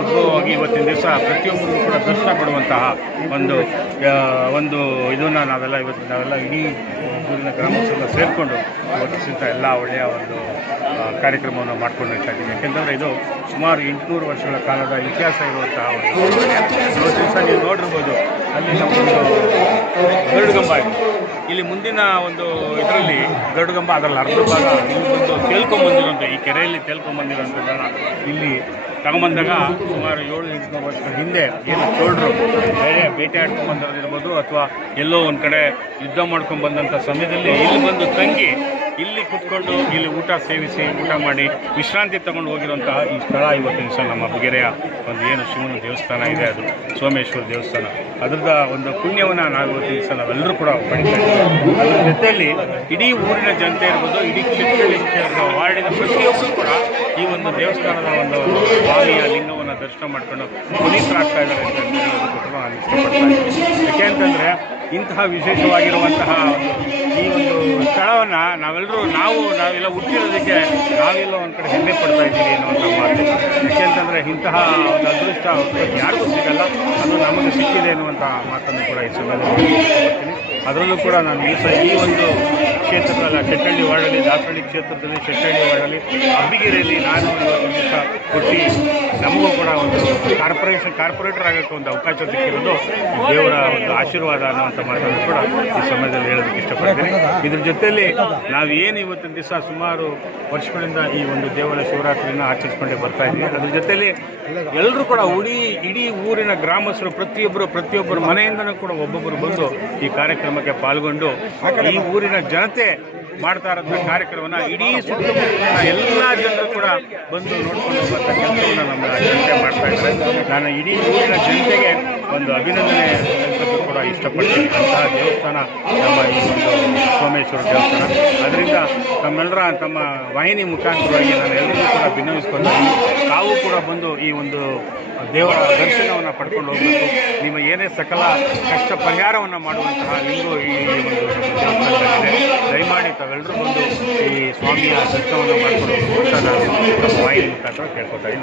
ಉದ್ಭವವಾಗಿ ಇವತ್ತಿನ ದಿವಸ ಪ್ರತಿಯೊಬ್ಬರಿಗೂ ಕೂಡ ದರ್ಶನ ಕೊಡುವಂತಹ ಒಂದು ಇದನ್ನು ನಾವೆಲ್ಲ ಇಡೀ ಊರಿನ ಗ್ರಾಮಸ್ಥರೆಲ್ಲ ಸೇರಿಕೊಂಡು ಇವತ್ತಿನ ಎಲ್ಲ ಒಳ್ಳೆಯ ಒಂದು ಕಾರ್ಯಕ್ರಮವನ್ನು ಮಾಡ್ಕೊಂಡು ಹೋಗ್ತಾ ಇದ್ದೀವಿ. ಯಾಕೆಂತಂದರೆ ಇದು ಸುಮಾರು 800 ವರ್ಷಗಳ ಕಾಲದ ಇತಿಹಾಸ ಇರುವಂತಹ ಒಂದು ದಿವಸ ನೀವು ನೋಡಿರ್ಬೋದು. ಅಲ್ಲಿ ನಮ್ಮೊಂದು ಗರುಡಗಂಬ ಇದೆ. ಇಲ್ಲಿ ಮುಂದಿನ ಒಂದು ಇದರಲ್ಲಿ ಗರುಡಗಂಬ ಅದರಲ್ಲಿ ಅರ್ಧ ಭಾಗ ಇಲ್ಲಿ ಬಂದು ತೇಲ್ಕೊಂಬಂದಿರೋಂಥ ಈ ಕೆರೆಯಲ್ಲಿ ತೇಲ್ಕೊಂಬಂದಿರೋಂಥದ್ದನ್ನು ಇಲ್ಲಿ ತಗೊಂಬಂದಾಗ ಸುಮಾರು 700-800 ವರ್ಷಗಳ ಹಿಂದೆ ಏನು ಚೋಳರು ಬೇಟೆ ಆಡ್ಕೊಂಡು ಬಂದಿರೋದಿರ್ಬೋದು ಅಥವಾ ಎಲ್ಲೋ ಒಂದು ಕಡೆ ಯುದ್ಧ ಮಾಡ್ಕೊಂಡು ಬಂದಂಥ ಸಮಯದಲ್ಲಿ ಇಲ್ಲಿ ಬಂದು ತಂಗಿ ಇಲ್ಲಿ ಕೂತ್ಕೊಂಡು ಇಲ್ಲಿ ಊಟ ಮಾಡಿ ವಿಶ್ರಾಂತಿ ತಗೊಂಡು ಹೋಗಿರುವಂತಹ ಈ ಸ್ಥಳ ಇವತ್ತಿನ ದಿವಸ ನಮ್ಮ ಬುಗೆರೆಯ ಒಂದು ಏನು ಶಿವನ ದೇವಸ್ಥಾನ ಇದೆ, ಅದು ಸೋಮೇಶ್ವರ ದೇವಸ್ಥಾನ. ಅದರದ ಒಂದು ಪುಣ್ಯವನ್ನು ನಾವು ಇವತ್ತಿನ ದಿವಸ ನಾವೆಲ್ಲರೂ ಕೂಡ ಪಡಿತಾ ಇದ್ದೀವಿ. ಅದರ ಜೊತೆಯಲ್ಲಿ ಇಡೀ ಊರಿನ ಜನತೆ ಇರ್ಬೋದು, ಇಡೀ ಕ್ಷೇತ್ರ ವಾರ್ಡಿನ ಪ್ರತಿಯೊಬ್ಬರು ಕೂಡ ಈ ಒಂದು ದೇವಸ್ಥಾನದ ಒಂದು ಸ್ವಾಮಿಯ ಲಿಂಗವನ್ನು ದರ್ಶನ ಮಾಡ್ಕೊಂಡು ಪುನೀತರಾಗ್ತಾ ಇದ್ದಾರೆ ಅಂತ ಹೇಳೋದಕ್ಕೂ ನಾನು ಇಷ್ಟಪಡ್ತೀನಿ. ಯಾಕೆ ಅಂತಂದರೆ ಇಂತಹ ವಿಶೇಷವಾಗಿರುವಂತಹ ಈ ಒಂದು ಸ್ಥಳವನ್ನು ನಾವೆಲ್ಲ ಹುಟ್ಟಿರೋದಕ್ಕೆ ನಾವೆಲ್ಲ ಒಂದು ಕಡೆ ಹೆಮ್ಮೆ ಪಡ್ತಾ ಇದ್ದೀವಿ ಅನ್ನುವಂಥ ಮಾತು. ಯಾಕೆಂತಂದರೆ ಇಂತಹ ಒಂದು ಅದೃಷ್ಟ ಯಾರಿಗೂ ಸಿಗಲ್ಲ, ಅದು ನಮಗೆ ಸಿಕ್ಕಿದೆ ಅನ್ನುವಂಥ ಮಾತನ್ನು ಕೂಡ ಈ ಸಮಯದಲ್ಲಿ ಹೇಳ್ತೀನಿ. ಅದರಲ್ಲೂ ಕೂಡ ನಾನು ಈ ಒಂದು ಕ್ಷೇತ್ರದಲ್ಲ, ಶೆಟ್ಟಳ್ಳಿ ವಾರ್ಡಲ್ಲಿ, ದಾಸಹಳ್ಳಿ ಕ್ಷೇತ್ರದಲ್ಲಿ, ಶೆಟ್ಟಳ್ಳಿ ವಾರ್ಡಲ್ಲಿ, ಅಬ್ಬಿಗೆರೆಯಲ್ಲಿ ನಾನು ಇವತ್ತು ದಿವಸ ಹುಟ್ಟಿ ನಮಗೂ ಕೂಡ ಒಂದು ಕಾರ್ಪೊರೇಟರ್ ಆಗೋಕ್ಕೆ ಒಂದು ಅವಕಾಶ ಸಿಕ್ಕಿರೋದು ದೇವರ ಒಂದು ಆಶೀರ್ವಾದ ಅನ್ನುವಂಥ ಮಾತನ್ನು ಕೂಡ ಈ ಸಮಯದಲ್ಲಿ ಹೇಳೋದಕ್ಕೆ ಇಷ್ಟಪಡ್ತೀನಿ. ಇದ್ರ ಜೊತೆಯಲ್ಲಿ ನಾವೇನು ಇವತ್ತಿನ ದಿವಸ ಸುಮಾರು ವರ್ಷಗಳಿಂದ ಈ ಒಂದು ದೇವರ ಶಿವರಾತ್ರಿನ ಆಚರಿಸ್ಕೊಂಡೇ ಬರ್ತಾ ಇದ್ದೀವಿ. ಅದ್ರ ಜೊತೆಯಲ್ಲಿ ಎಲ್ಲರೂ ಕೂಡ ಇಡೀ ಊರಿನ ಗ್ರಾಮಸ್ಥರು ಪ್ರತಿಯೊಬ್ಬರು ಮನೆಯಿಂದನೂ ಕೂಡ ಒಬ್ಬೊಬ್ಬರು ಬಂದು ಈ ಕಾರ್ಯಕ್ರಮಕ್ಕೆ ಪಾಲ್ಗೊಂಡು ಈ ಊರಿನ ಜನತೆ ಮಾಡ್ತಾ ಇರೋಂಥ ಕಾರ್ಯಕ್ರಮವನ್ನು ಇಡೀ ಸುತ್ತಮುತ್ತಲಿನ ಎಲ್ಲ ಜನರು ಕೂಡ ಬಂದು ನೋಡ್ಕೊಂಡು ಹೋಗುವಂಥ ಕೆಲಸವನ್ನು ನಮ್ಮ ಜನತೆ ಮಾಡ್ತಾ ಇದ್ದಾರೆ. ನಾನು ಇಡೀ ಊರಿನ ಜನತೆಗೆ ಒಂದು ಅಭಿನಂದನೆ ಸಲ್ಲಿಸೋಕ್ಕೂ ಕೂಡ ಇಷ್ಟಪಡ್ತೀನಿ. ಅಂತಹ ದೇವಸ್ಥಾನ ನಮ್ಮ ಈ ಒಂದು ಸೋಮೇಶ್ವರ ದೇವಸ್ಥಾನ. ಅದರಿಂದ ತಮ್ಮ ವಾಹಿನಿ ಮುಖಾಂತರವಾಗಿ ನಾನು ಎಲ್ಲರಿಗೂ ಕೂಡ ಭಿನ್ನವಿಸ್ಕೊಂಡು ತಾವು ಕೂಡ ಬಂದು ಈ ಒಂದು ದೇವರ ದರ್ಶನವನ್ನು ಪಡ್ಕೊಂಡು ಹೋಗಬೇಕು. ನಿಮ್ಮ ಏನೇ ಸಕಲ ಕಷ್ಟ ಪರಿಹಾರವನ್ನು ಮಾಡುವಂತಹ ಲಿಂಗು ಈ ಒಂದು ದೇವಸ್ಥಾನದಲ್ಲಿದೆ. ದಯಮಾಡಿ ತಾವೆಲ್ಲರೂ ಬಂದು ಈ ಸ್ವಾಮಿಯ ದರ್ಶನವನ್ನು ಮಾಡಿಕೊಂಡು ಹೋಗ್ತಾ ನಾನು ನಮ್ಮ ವಾಹಿನಿ ಮುಖಾಂತರ ಕೇಳ್ಕೊತಾ ಇದ್ದೀನಿ.